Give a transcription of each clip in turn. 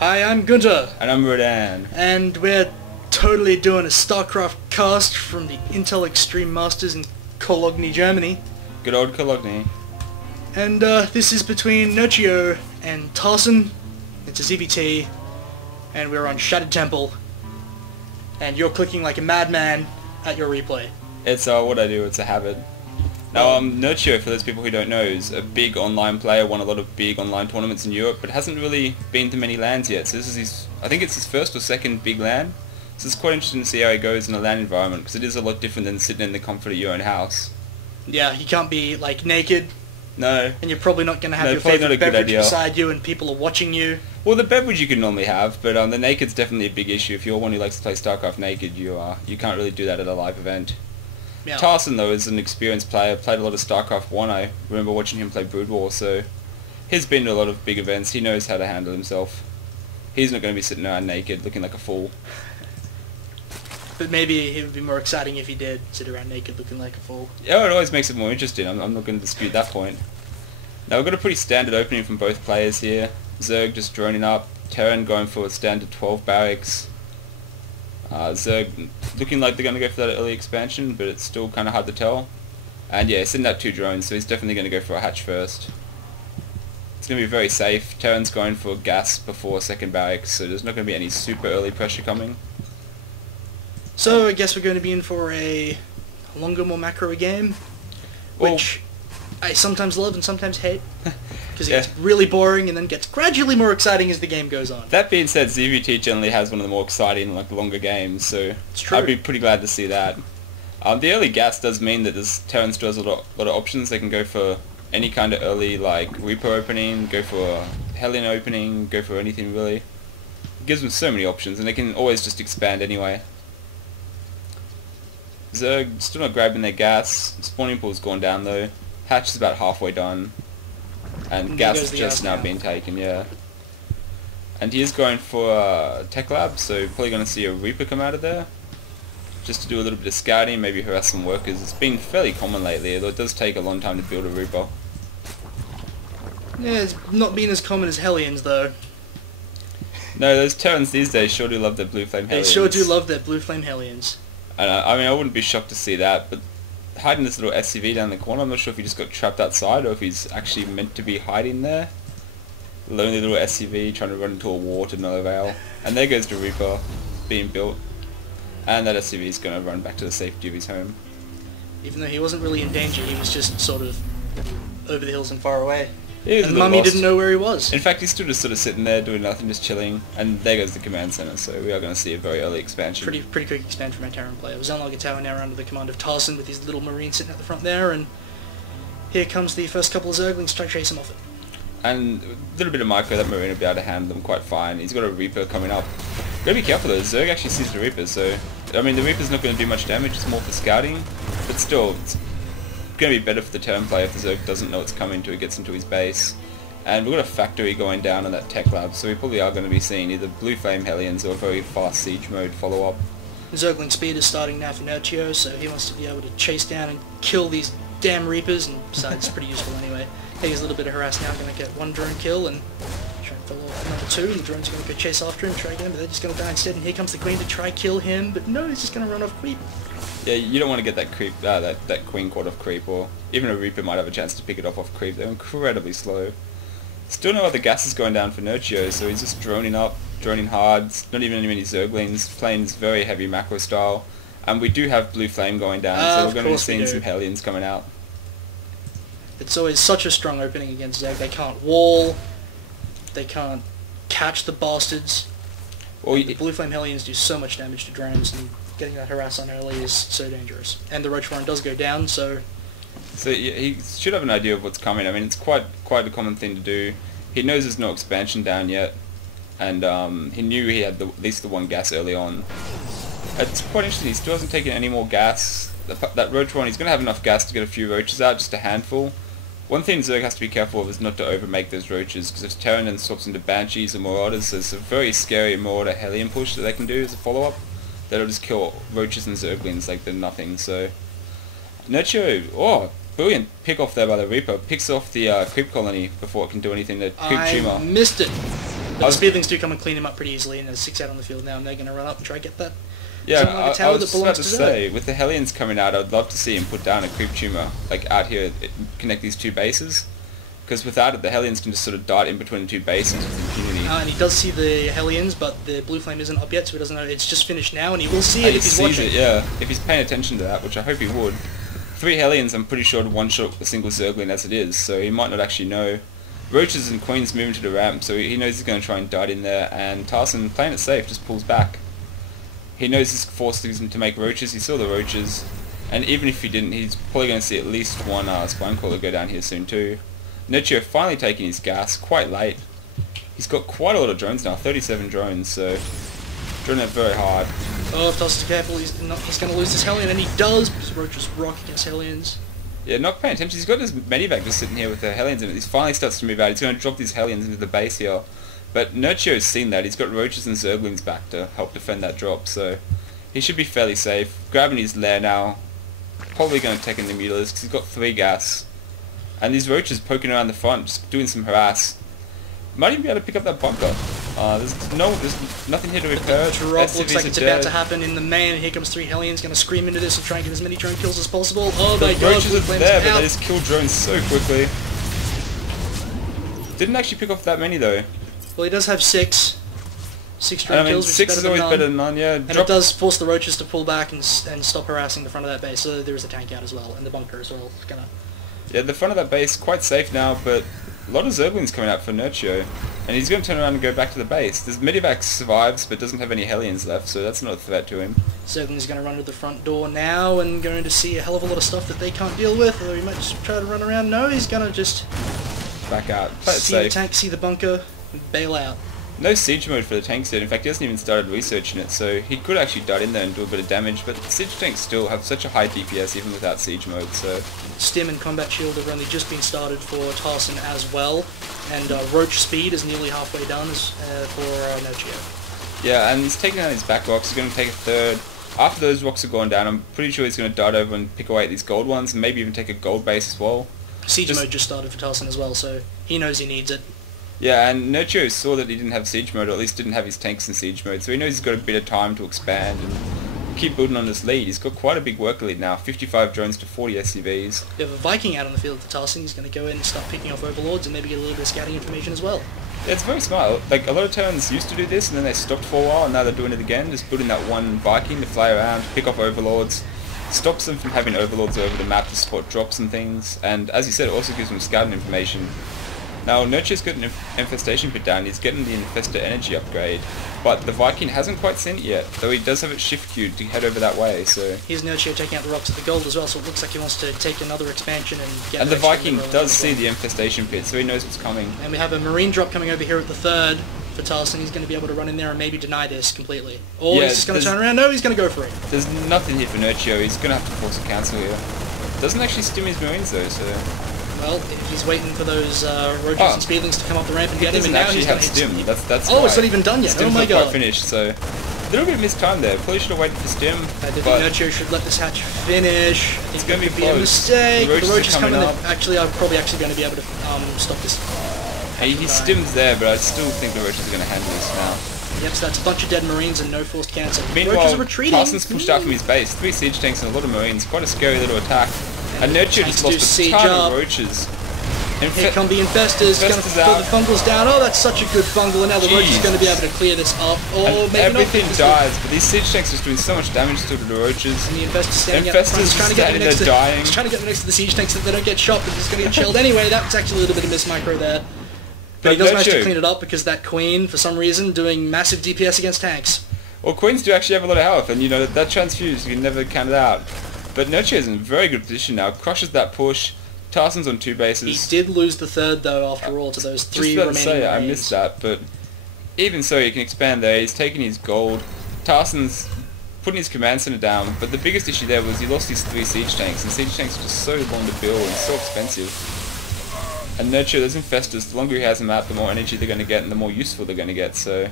Hi, I'm Gunter. And I'm Rodan. And we're totally doing a StarCraft cast from the Intel Extreme Masters in Cologne, Germany. Good old Cologne. And this is between Nerchio and Tarson. It's a ZVT. And we're on Shattered Temple. And you're clicking like a madman at your replay. It's what I do, it's a habit. Now, Nerchio, for those people who don't know, is a big online player, won a lot of big online tournaments in Europe, but hasn't really been to many LANs yet. So this is his, I think it's his first or second big LAN. So it's quite interesting to see how he goes in a LAN environment, because it is a lot different than sitting in the comfort of your own house. Yeah, you can't be, like, naked. No. And you're probably not going to have your favourite beverage beside you and people are watching you. Well, the beverage you can normally have, but the naked's definitely a big issue. If you're one who likes to play StarCraft naked, you can't really do that at a live event. Yeah. Tarson, though, is an experienced player, played a lot of StarCraft 1. I remember watching him play Brood War, so he's been to a lot of big events. He knows how to handle himself. He's not going to be sitting around naked looking like a fool. But maybe it would be more exciting if he did sit around naked looking like a fool. Yeah, it always makes it more interesting. I'm not going to dispute that point. Now, we've got a pretty standard opening from both players here. Zerg just droning up, Terran going for a standard 12 barracks. Zerg looking like they're going to go for that early expansion, but it's still kind of hard to tell. And yeah, sending out 2 drones, so he's definitely going to go for a hatch first. It's going to be very safe. Terran's going for gas before second barracks, so there's not going to be any super early pressure coming. So I guess we're going to be in for a longer, more macro game, which I sometimes love and sometimes hate. Because it gets really boring and then gets gradually more exciting as the game goes on. That being said, ZVT generally has one of the more exciting, longer games, so I'd be pretty glad to see that. The early gas does mean that this Terran still has a lot of options. They can go for any kind of early, Reaper opening, go for a Hellion opening, go for anything really. It gives them so many options, and they can always just expand anyway. Zerg still not grabbing their gas. Spawning pool's gone down though. Hatch is about halfway done. And gas is just now being taken, yeah. And he is going for Tech Lab, so probably going to see a Reaper come out of there. Just to do a little bit of scouting, maybe harass some workers. It's been fairly common lately, although it does take a long time to build a Reaper. Yeah, it's not been as common as Hellions, though. No, those Terrans these days sure do love their Blue Flame Hellions. They sure do love their Blue Flame Hellions. And I mean, I wouldn't be shocked to see that, but hiding this little SCV down the corner, I'm not sure if he just got trapped outside or if he's actually meant to be hiding there. Lonely little SCV trying to run into a wall to no avail. And there goes the Reaper being built. And that SCV is going to run back to the safety of his home. Even though he wasn't really in danger, he was just sort of over the hills and far away. And Mummy didn't know where he was. In fact, he's still just sort of sitting there doing nothing, just chilling. And there goes the command center, so we are going to see a very early expansion. Pretty quick expansion from our Terran player. Zenlog Tower now under the command of Tarson with his little marine sitting at the front there, and here comes the first couple of Zerglings to try to chase him off it. And a little bit of micro, that marine will be able to handle them quite fine. He's got a Reaper coming up. Gotta be careful though, Zerg actually sees the Reaper, so I mean the Reaper's not going to do much damage, it's more for scouting, but still, it's going to be better for the Terran player if the Zerg doesn't know it's coming until he gets into his base. And we've got a factory going down on that Tech Lab, so we probably are going to be seeing either Blue Flame Hellions or a very fast siege mode follow-up. Zergling speed is starting now for Nerchio, so he wants to be able to chase down and kill these damn Reapers, and besides it's pretty useful anyway. He's a little bit of harass now, going to get 1 drone kill and try and follow up number 2, and the drones are going to go chase after him, try again, but they're just going to die instead, and here comes the Queen to try kill him, but no, he's just going to run off creep. Yeah, you don't want to get that creep, that Queen caught off creep, or even a Reaper might have a chance to pick it off creep. They're incredibly slow. Still no other gases going down for Nerchio, so he's just droning up, droning hard, not even many Zerglings, playing this very heavy macro style. And we do have Blue Flame going down, so we're going to be seeing some Hellions coming out. It's always such a strong opening against Zerg. They can't wall, they can't catch the bastards. Well, the Blue Flame Hellions do so much damage to drones, and getting that harass on early is so dangerous. And the Roach Warren does go down, so... So yeah, he should have an idea of what's coming. I mean, it's quite a common thing to do. He knows there's no expansion down yet, and he knew he had at least the 1 gas early on. It's quite interesting. He still hasn't taken any more gas. That Roach one, he's going to have enough gas to get a few roaches out, just a handful. One thing Zerg has to be careful of is not to overmake those roaches, because if Terran then swaps into Banshees or Marauders, there's a very scary Marauder Hellion push that they can do as a follow-up. That'll just kill roaches and Zerglings like they're nothing. So Nerchio, brilliant pick off there by the Reaper. Picks off the creep colony before it can do anything to creep tumor. I missed it. But the speedlings do come and clean him up pretty easily, and there's 6 out on the field now, and they're going to run up and try to get that. Yeah, Like I was about to say, with the Hellions coming out, I'd love to see him put down a creep tumor, like out here, connect these two bases. Because without it, the Hellions can just sort of dart in between the two bases with impunity. And he does see the Hellions, but the blue flame isn't up yet, so he doesn't know. It's just finished now, and he will see it if he's watching. It, yeah, if he's paying attention to that, which I hope he would. 3 Hellions, I'm pretty sure, to one-shot a single Zergling as it is, so he might not actually know. Roaches and Queens moving to the ramp, so he knows he's going to try and dart in there, and Tarson, playing it safe, just pulls back. He knows this forces him to make Roaches, he saw the Roaches, and even if he didn't, he's probably going to see at least one Spinecrawler go down here soon too. Nerchio finally taking his gas, quite late. He's got quite a lot of drones now, 37 drones, so drilling it very hard. Oh, if Tarson's careful, he's going to lose this Hellion, and he does, because Roaches rock against Hellions. Yeah, not paying attention. He's got his medivac just sitting here with the Hellions in it. He finally starts to move out. He's going to drop these Hellions into the base here. But Nerchio's seen that. He's got Roaches and Zerglings back to help defend that drop, so he should be fairly safe. Grabbing his lair now. Probably going to take in the Mutilis because he's got 3 gas. And these Roaches poking around the front, just doing some harass. Might even be able to pick up that bunker. There's nothing here to repair. The drop looks like it's about to happen in the main, and here comes 3 Hellions, going to scream into this and try and get as many drone kills as possible. Oh my god, Roaches are there, but they just kill drones so quickly. Didn't actually pick off that many though. Well, he does have 6 drone kills, which 6 is always better than none, yeah. And it does force the Roaches to pull back and stop harassing the front of that base, so there is a tank out as well, and the bunker as well. Yeah, the front of that base quite safe now, but a lot of Zerglings coming out for Nerchio, and he's going to turn around and go back to the base. This Medivac survives, but doesn't have any Hellions left, so that's not a threat to him. Zergling's going to run to the front door now, and going to see a hell of a lot of stuff that they can't deal with, or he might just try to run around. No, he's going to just back out, play it see safe. The tank, see the bunker, and bail out. No siege mode for the tanks yet. In fact, he hasn't even started researching it, so he could actually dart in there and do a bit of damage, but the siege tanks still have such a high DPS even without siege mode, so... Stim and Combat Shield have only just been started for Tarson as well, and Roach Speed is nearly halfway done for Nerchio. Yeah, and he's taking out his back rocks, he's going to take a third. After those rocks are gone down, I'm pretty sure he's going to dart over and pick away at these gold ones, and maybe even take a gold base as well. Siege mode just started for Tarson as well, so he knows he needs it. Yeah, and Nerchio saw that he didn't have siege mode, or at least didn't have his tanks in siege mode, so he knows he's got a bit of time to expand and keep building on this lead. He's got quite a big worker lead now, 55 drones to 40 SCVs. We have a Viking out on the field for Tarson. He's going to go in and start picking off overlords and maybe get a little bit of scouting information as well. Yeah, it's very smart. Like, a lot of Terrans used to do this, and then they stopped for a while, and now they're doing it again, just building that one Viking to fly around, pick off overlords. Stops them from having overlords over the map to spot drops and things, and as you said, it also gives them scouting information. Now, Nerchio's got an infestation pit down, he's getting the Infestor energy upgrade, but the Viking hasn't quite seen it yet, though he does have it shift queued to head over that way, so... Here's Nerchio taking out the rocks at the gold as well, so it looks like he wants to take another expansion and get... And the Viking does see the infestation pit, so he knows what's coming. And we have a marine drop coming over here at the 3rd for Tarson. He's going to be able to run in there and maybe deny this completely. Or he's just going to turn around. No, he's going to go for it. There's nothing here for Nerchio, he's going to have to force a cancel here. Doesn't actually stim his marines though, so... Well, he's waiting for those Roaches and Speedlings to come up the ramp and get him, and now he's going to stim. That's oh, it's not even done yet. Stim's oh my god. Not quite finished, so a little bit of missed time there. Probably should have waited for stim. I think Nerchio should let this hatch finish. It's going to be a mistake. The Roaches are coming up. Actually, I'm probably going to be able to stop this. Hey, he stims there, but I still think the Roaches are going to handle this now. Yep, so that's a bunch of dead marines and no forced cancel. Meanwhile, Tarson's pushed out from his base. 3 siege tanks and a lot of marines. Quite a scary little attack. And Nerchio just lost a ton of Roaches. Here come the Infestors, going to pull the Fungals down. Oh, that's such a good Fungal, and now the Roach is going to be able to clear this up. Oh, maybe everything dies, but these siege tanks are just doing so much damage to the Roaches. And the Infestors standing out front, trying to get them next to the siege tanks so they don't get shot, but he's going to get chilled anyway. That's actually a little bit of miss micro there. But he does manage to clean it up because that Queen, for some reason, doing massive DPS against tanks. Well, Queens do actually have a lot of health, and you know, that transfuse, you can never count it out. But Nerchio is in a very good position now, crushes that push. Tarson's on 2 bases. He did lose the 3rd though, after all, to those 3 remaining just about to say, I missed that, but even so, he can expand there. He's taking his gold. Tarson's putting his command center down, but the biggest issue there was he lost his 3 siege tanks, and siege tanks are just so long to build and so expensive. And Nerchio, those Infestors, the longer he has them out, the more energy they're going to get and the more useful they're going to get, so...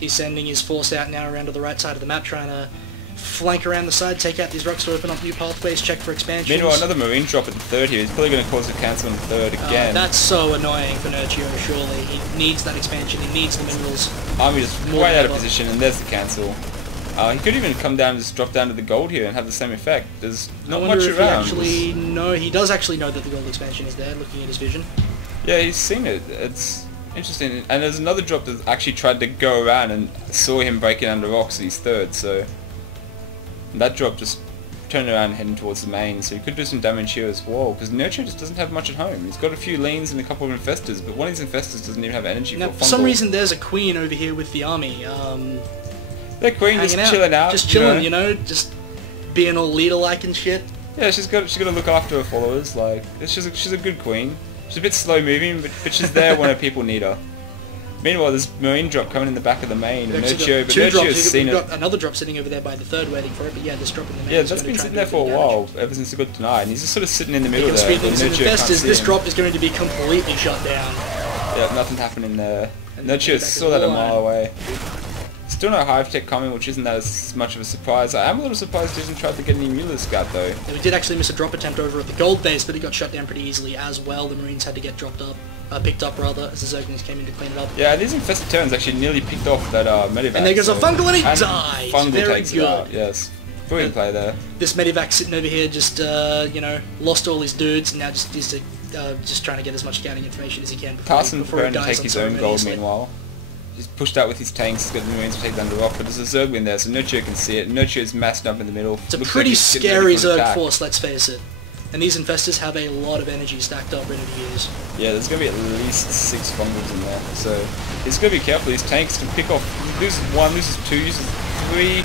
He's sending his force out now around to the right side of the map, trying to flank around the side, take out these rocks to open up new pathways, check for expansions. Meanwhile, another marine drop at the third here. He's probably going to cause a cancel on the third again. That's so annoying for Nerchio, surely. He needs that expansion, he needs the minerals. Army just way out of position, and there's the cancel. He could even come down and just drop down to the gold here and have the same effect. There's not much around. He does actually know that the gold expansion is there, looking at his vision. Yeah, he's seen it. It's interesting. And there's another drop that actually tried to go around and saw him breaking under rocks at his third, so... that drop just turned around and heading towards the main, so he could do some damage here as well, because Nerchio just doesn't have much at home. He's got a few leans and a couple of infestors, but one of these infestors doesn't even have energy now, for for some reason there's a queen over here with the army. The queen just chilling out. Just chilling, you know, just being all leader-like and shit. Yeah, she's got to look after her followers, like, she's a good queen. She's a bit slow moving, but she's there when her people need her. Meanwhile, there's marine drop coming in the back of the main, and Nerchio's seen it. We've got another drop sitting over there by the third waiting for it, but yeah, this drop in the main. Yeah, that's been sitting there for a while, ever since it got denied, and he's just sort of sitting in the middle there. This drop is going to be completely shut down. Yeah, nothing happening there. Nerchio saw that a mile away. Still no hive tech coming, which isn't as much of a surprise. I am a little surprised he hasn't tried to get any Mueller scout though. Yeah, we did actually miss a drop attempt over at the gold base, but it got shut down pretty easily as well. The Marines had to get picked up rather, as the Zerglings came in to clean it up. Yeah, these infested Terrans actually nearly picked off that Medivac. And there goes a fungal and he died! Fungal Very takes good. it out, yes. Brilliant play there. This Medivac sitting over here just, you know, lost all his dudes and now just trying to get as much scouting information as he can Tarson before he preparing to dies take his own gold meanwhile. He's pushed out with his tanks, he's got the Marines to take down the rock, but there's a Zerglin there, so Nerchio can see it. Nerchio's massed up in the middle. It's a pretty scary Zerg force, let's face it. And these infestors have a lot of energy stacked up ready to use. Yeah, there's going to be at least 6 fungals in there, so he's got to be careful. These tanks can pick off, loses 1, loses 2, uses 3,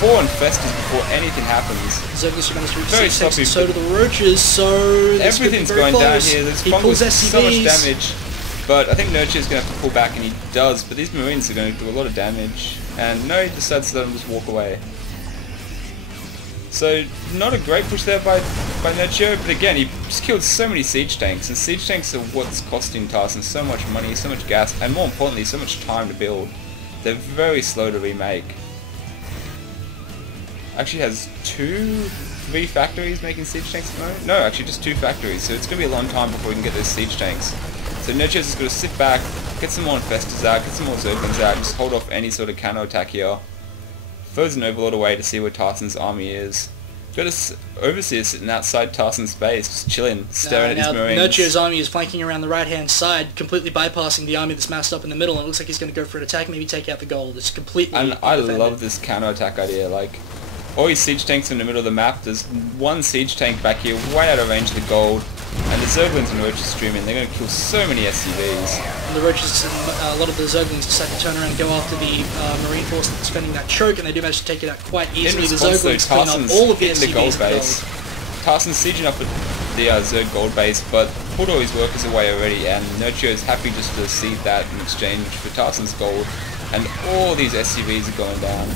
4 infestors before anything happens. Zerglings are managed to reach Very 6 sloppy, so do the roaches, so everything's going down here. There's fungals, so much damage. But I think Nerchio's going to have to pull back, and he does, but these Marines are going to do a lot of damage. And no, he decides to let him just walk away. So, not a great push there by Nerchio, but again, he just killed so many siege tanks, and siege tanks are what's costing Tarson so much money, so much gas, and more importantly, so much time to build. They're very slow to remake. Actually has 3 factories making siege tanks at the moment? No, actually just 2 factories, so it's going to be a long time before we can get those siege tanks. So Nerchio's just going to sit back, get some more infestors out, get some more Zerglings out, just hold off any sort of counter attack here. Throws an overlord away to see where Tarson's army is. Got an overseer sitting outside Tarson's base, just chilling, staring at his Marines. Nerchio's army is flanking around the right-hand side, completely bypassing the army that's massed up in the middle, and it looks like he's going to go for an attack, maybe take out the gold. It's completely And I love this counter attack idea, like, all these siege tanks in the middle of the map, there's one siege tank back here, way out of range of the gold, and the Zerglings and Roaches stream in, they're going to kill so many SCVs. And the Roaches, a lot of the Zerglings decide to turn around and go after the Marine force that's spending that choke, and they do manage to take it out quite easily. The Zerglings clean up all of the SCVs gold base. Tarson's sieging up at the Zerg gold base, but put all his workers away already, and Nerchio is happy just to see that in exchange for Tarson's gold, and all these SCVs are going down.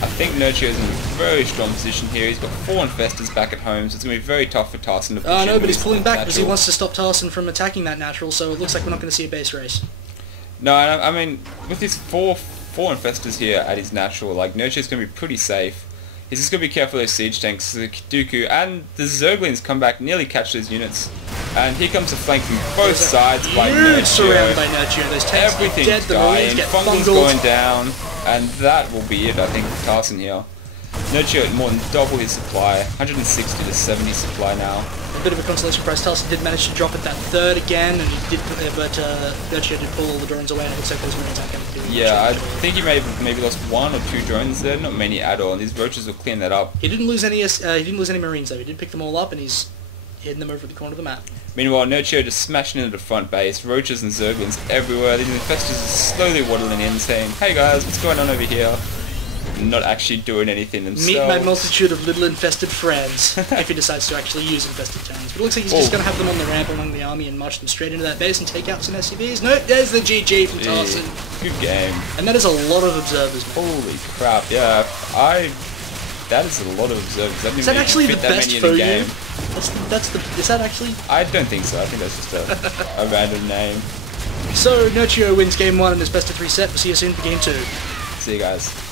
I think Nerchio is in a very strong position here. He's got 4 infestors back at home, so it's going to be very tough for Tarson to push in. No, but he's pulling back because he wants to stop Tarson from attacking that natural, so it looks like we're not going to see a base race. No, I mean, with his 4 infestors here at his natural, like, Nerchio's going to be pretty safe. He's just going to be careful of those siege tanks, the Dooku, and the Zerglings come back, nearly catch those units. And here comes a flank from both sides by Nerchio. Surrounded by Nerchio. Those tanks Everything's dead, the Marines get Fungal's going down, and that will be it, I think, for Tarson here. Nerchio at more than double his supply, 160 to 70 supply now. A bit of a consolation prize. Tarson did manage to drop at that third again, and he did, but Nerchio did pull all the drones away, and it looks like those Marines aren't going to do much. Yeah, I think he may have maybe lost 1 or 2 drones there, not many at all, and these Roaches will clean that up. He didn't lose any. He didn't lose any Marines though. He did pick them all up, and he's hitting them over the corner of the map. Meanwhile, Nerchio just smashing into the front base, Roaches and Zerglings everywhere. These infestors are slowly waddling in, saying, "Hey guys, what's going on over here?" Not actually doing anything themselves. Meet my multitude of little infested friends, if he decides to actually use infested towns. But it looks like he's just going to have them on the ramp along the army and march them straight into that base and take out some SCVs. No, there's the GG from Tarson. Good game. And that is a lot of observers, man. Holy crap, yeah, that is a lot of observers. Is that actually the best for you? Is that actually? I don't think so, I think that's just a random name. So, Nerchio wins game 1 in his best of 3 set. We'll see you soon for game 2. See you guys.